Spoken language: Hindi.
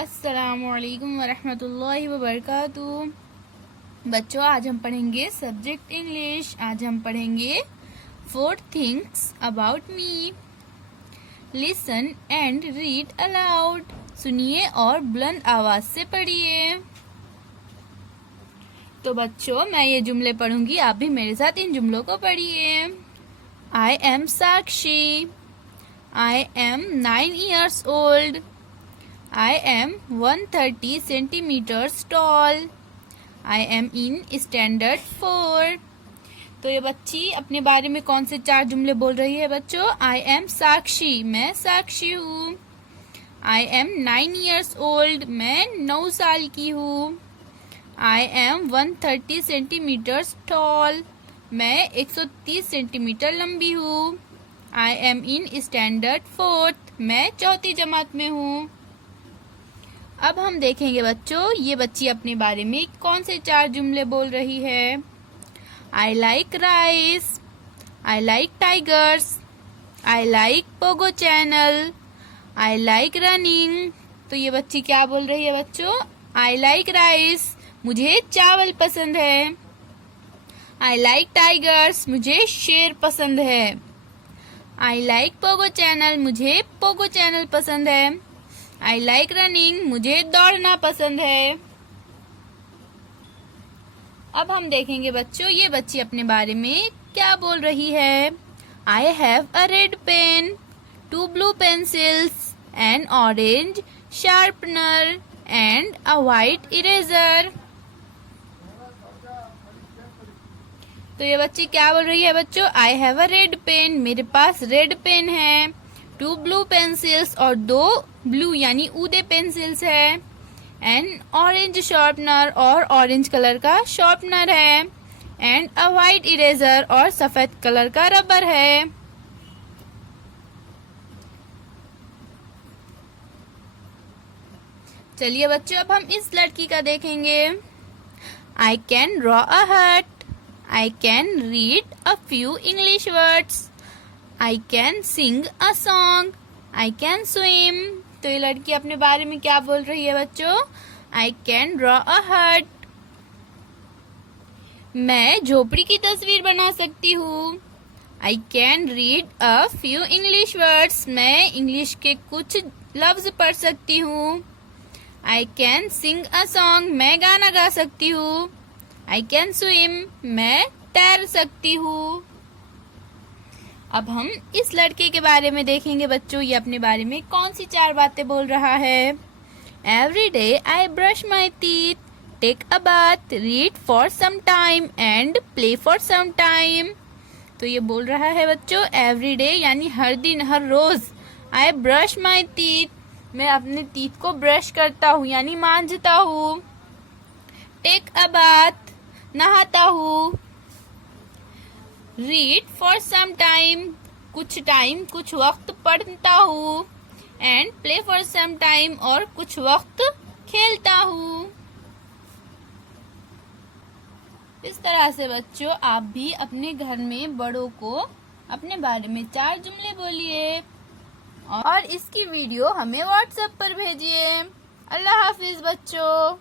अस्सलामुअलैकुम वरहमतुल्लाहि वबरकातुहू। बच्चों, आज हम पढ़ेंगे सब्जेक्ट इंग्लिश। आज हम पढ़ेंगे 4 things about me. Listen and read aloud. सुनिए और बुलंद आवाज से पढ़िए। तो बच्चों, मैं ये जुमले पढ़ूंगी, आप भी मेरे साथ इन जुमलों को पढ़िए। I am Sakshi. I am 9 years old. I am 130 centimeters tall. I am in standard 4. तो ये बच्ची अपने बारे में कौन से 4 जुमले बोल रही है बच्चों? I am साक्षी, मैं साक्षी हूँ। I am 9 years old, मैं 9 साल की हूँ। I am 130 centimeters tall, मैं 130 सेंटीमीटर लंबी हूँ। I am in standard 4th, मैं 4th जमात में हूँ। अब हम देखेंगे बच्चों, ये बच्ची अपने बारे में कौन से 4 जुमले बोल रही है। I like rice. I like tigers. I like Pogo channel. I like running. तो ये बच्ची क्या बोल रही है बच्चों? आई लाइक राइस, मुझे चावल पसंद है। आई लाइक टाइगर्स, मुझे शेर पसंद है। आई लाइक पोगो चैनल, मुझे पोगो चैनल पसंद है। आई लाइक रनिंग, मुझे दौड़ना पसंद है। अब हम देखेंगे बच्चों, ये बच्ची अपने बारे में क्या बोल रही है। I have a red pen, 2 blue pencils, an orange sharpener and a white eraser. तो ये बच्ची क्या बोल रही है बच्चों? I have a red pen, मेरे पास रेड पेन है। 2 blue pencils और 2 ब्लू यानी ऊदे पेंसिल्स है। एंड ऑरेंज शार्पनर और ऑरेंज कलर का शार्पनर है। एंड अ वाइट इरेजर और सफेद कलर का रबर है। चलिए बच्चों, अब हम इस लड़की का देखेंगे। I can draw a heart. I can read a few English words. I can sing a song. I can swim. तो ये लड़की अपने बारे में क्या बोल रही है बच्चों? I can draw a heart, मैं झोपड़ी की तस्वीर बना सकती हूँ। I can read a few English words, मैं इंग्लिश के कुछ लफ्ज पढ़ सकती हूँ। I can sing a song, मैं गाना गा सकती हूँ। आई कैन स्विम, मैं तैर सकती हूँ। अब हम इस लड़के के बारे में देखेंगे बच्चों, ये अपने बारे में कौन सी 4 बातें बोल रहा है। Every day I brush my teeth, take a bath, read for some time and play for some time. तो ये बोल रहा है बच्चों, एवरी डे यानी हर दिन, हर रोज। आई ब्रश माई टीथ, मैं अपने टीथ को ब्रश करता हूँ यानी मांजता हूँ। टेक अ बाथ, नहाता हूँ। रीड फॉर सम टाइम, कुछ वक्त पढ़ता हूँ। And play for some time, और कुछ वक्त खेलता हूँ। इस तरह से बच्चों, आप भी अपने घर में बड़ों को अपने बारे में 4 जुमले बोलिए और इसकी वीडियो हमें व्हाट्सएप पर भेजिए। अल्लाह हाफिज बच्चों।